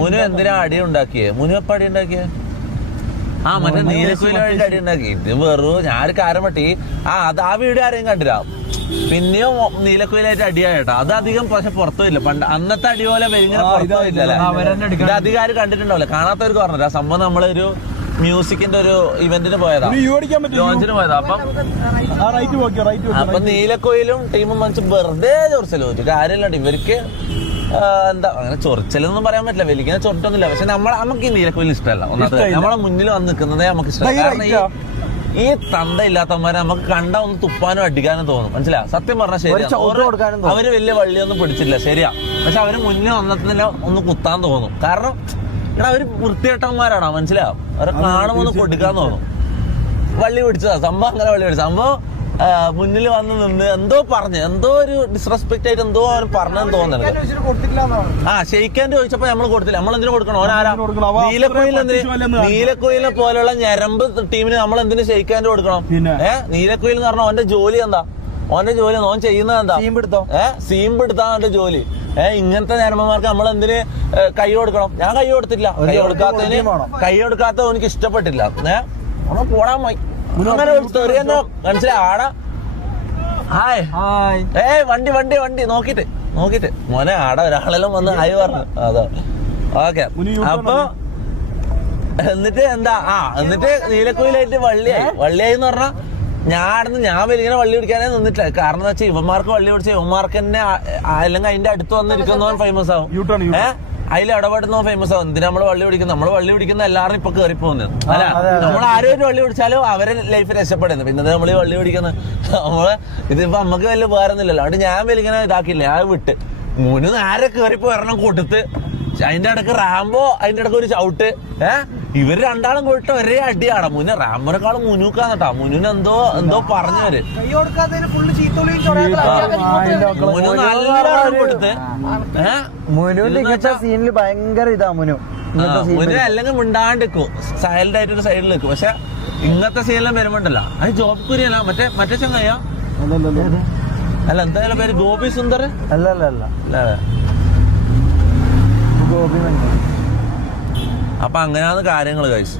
മുനു എന്തിനാ അടി ഉണ്ടാക്കിയേ? മുനു എപ്പ അടി ഉണ്ടാക്കിയേ? ആ മറ്റേ അടി ഉണ്ടാക്കി? ഇത് വെറു. ഞാൻ ഒരു കാര്യം പറ്റി ആ അത് ആ വീഡിയോ ആരെയും കണ്ടില്ല? പിന്നെയും നീലക്കുയിലായിട്ട് അടിയായിട്ടാ അത് അധികം പക്ഷെ പുറത്തുമില്ല. പണ്ട് അന്നത്തെ അടി പോലെ ഇങ്ങനെ ആ, പുറത്തു ഇതാ, പോയില്ലല്ലേ ഇതാ, അവരെന്നെ എടുക്കാൻ ഇത് അധികം ആരും കണ്ടിട്ടുണ്ടാവില്ല. കാണാത്തവർക്ക് പറഞ്ഞില്ല സംഭവം നമ്മളൊരു മ്യൂസിക്കിന്റെ ഒരു ഇവന്റിന് പോയതാ. ലോഞ്ചിന് പോയതാ. അപ്പം നീലക്കോയിലും ടീമും വെറുതെ ചൊറിച്ചൽ ചോദിച്ചു കാര്യമില്ല ഇവർക്ക് എന്താ അങ്ങനെ ചൊറിച്ചലൊന്നും പറയാൻ പറ്റില്ല. വലിക്കുന്ന ചൊറിട്ടൊന്നുമില്ല പക്ഷെ നമ്മളെ നമുക്ക് ഈ നീലക്കോയിൽ ഇഷ്ടമല്ല. ഒന്നാമത്തെ നമ്മളെ മുന്നിൽ വന്ന് നിൽക്കുന്നതേ നമുക്ക് ഇഷ്ടമല്ല. ഈ. തന്ത ഇല്ലാത്തവന്മാരെ നമുക്ക് കണ്ട ഒന്ന് തുപ്പാനും അടിക്കാനും തോന്നും. മനസ്സിലാ സത്യം പറഞ്ഞാൽ ശരി ശരിയാ. അവർ വലിയ വള്ളിയൊന്നും പിടിച്ചില്ല ശരിയാ. പക്ഷെ അവർ മുന്നിൽ വന്നതിന് ഒന്ന് കുത്താൻ തോന്നും. കാരണം എടാ അവർ വൃത്തികെട്ടന്മാരാണോ മനസ്സിലാവും അവരെ കാണുമ്പോൾ ഒന്ന് കൊടുക്കാൻ തോന്നും. വള്ളി പിടിച്ചതാ. സംഭവം അങ്ങനെ വള്ളി പിടിച്ചത്. സംഭവം മുന്നിൽ വന്ന് നിന്ന് എന്തോ പറഞ്ഞു എന്തോ ഒരു ഡിസ്റെസ്പെക്ട് ആയിട്ട് എന്തോ അവൻ പറഞ്ഞെന്ന് തോന്നുന്നു ആ ഷെയ്ക്കാന്റെ ചോദിച്ചപ്പോ നമ്മൾ കൊടുത്തില്ല. നമ്മൾ എന്തിനു കൊടുക്കണം? ഓനാരാ? പോലെയുള്ള നീലക്കോയിൽ അത്രയും പറ്റിച്ചുമല്ലെന്ന് കാണും. നീലക്കോയിലെ പോലുള്ള ഞരമ്പ് ടീമിന് നമ്മൾ എന്തിനു ഷെയ്ക്കാന്റെ കൊടുക്കണം? ഏ നീലക്കോയിൽ എന്ന് പറഞ്ഞാൽ ഓന്റെ ജോലി എന്താ? ഓന്റെ ജോലി ഓൻ ചെയ്യുന്നത് എന്താ? സീം പിടുത്തം. ഏ സീം പിടുത്താ അവന്റെ ജോലി. ഏഹ് ഇങ്ങനത്തെ ഞരമ്പന്മാർക്ക് നമ്മൾ എന്തിന് കൈ കൊടുക്കണം? ഞാൻ കൈ കൊടുത്തില്ല കൈ കൊടുക്കാത്തതിന്. കൈ കൊടുക്കാത്ത എനിക്ക് ഇഷ്ടപ്പെട്ടില്ല. ഏഹ് നമ്മൾ പോടാൻ ആടാ ഹായ്. ഹായ്. ഏയ് വണ്ടി വണ്ടി വണ്ടി. നോക്കിട്ട് നോക്കിട്ട് മോനെ ആടെ ഒരാളെല്ലാം വന്ന് ഹായ് പറഞ്ഞു. അതാ. ഓക്കെ. അപ്പൊ എന്നിട്ട് എന്താ? ആ എന്നിട്ട് നീലക്കുയിലായിട്ട് വള്ളിയായി. വള്ളിയായി എന്ന് പറഞ്ഞാ ഞാൻ ആടുന്ന് ഞാൻ വലിയ വള്ളി പിടിക്കാനേ നിന്നിട്ടില്ല. കാരണം എന്താ വെച്ചാൽ ഇവന്മാർക്ക് വള്ളി പിടിച്ച ഇവന്മാർക്ക് തന്നെ അല്ലെങ്കിൽ അതിന്റെ അടുത്ത് വന്നിരിക്കുന്നവൻ ഫേമസ് ആവും. ഏഹ് അതിൽ ഇടപെടുന്ന ഫേമസ് ആവും എന്തിനാ നമ്മൾ വള്ളി പിടിക്കുന്നത്? നമ്മൾ വള്ളി പിടിക്കുന്ന എല്ലാവരും ഇപ്പൊ കയറി പോകുന്നത് അല്ല. നമ്മൾ ആരും ഒരു വള്ളി പിടിച്ചാലും അവരെ ലൈഫ് രക്ഷപ്പെടുന്നു. പിന്നെ നമ്മൾ ഈ വള്ളി പിടിക്കുന്നത്? നമ്മൾ ഇതിപ്പോ നമുക്ക് വലിയ ഉപകാരമൊന്നുമില്ലല്ലോ. അതുകൊണ്ട് ഞാൻ വലിങ്ങനെ ഇതാക്കില്ല ഞാൻ വിട്ട്. മൂന്ന് നേരെ കയറിപ്പോ വരണം കൊടുത്ത്. അതിന്റെ ഇടയ്ക്ക് റാമ്പോ അതിന്റെ ഇടയ്ക്ക് ഒരു ചവിട്ട് ഏഹ് ഇവർ രണ്ടാളും കൂടിട്ട് ഒരേ അടിയാണ്. മുന്നേ റാംബോനെക്കാളും മുനുക്കാന്നട്ടാ മുനുനെന്തോ എന്തോ എന്തോ പറഞ്ഞവര്. മുനു നല്ല കൊടുത്ത്. ഏഹ് മുനുവിന്റെ ഇങ്ങനത്തെ സീനിൽ ഭയങ്കര ഇതാ മുനു. മുനു അല്ലെങ്കിൽ മിണ്ടാണ്ടിക്കും സൈലന്റ് ആയിട്ട് ഒരു സൈഡിൽ നിൽക്കും. പക്ഷെ ഇങ്ങനത്തെ സീനെല്ലാം വരുമ്പോണ്ടല്ല അത് ജോബ് കുര്യല്ല മറ്റേ മറ്റേ ചങ്ങയ്യ? അല്ല എന്തായാലും പേര് ഗോപി സുന്ദർ അല്ല അല്ല. അല്ല അല്ല ഗോപി അപ്പൊ അങ്ങനെയാണ് കാര്യങ്ങൾ കഴിച്ചു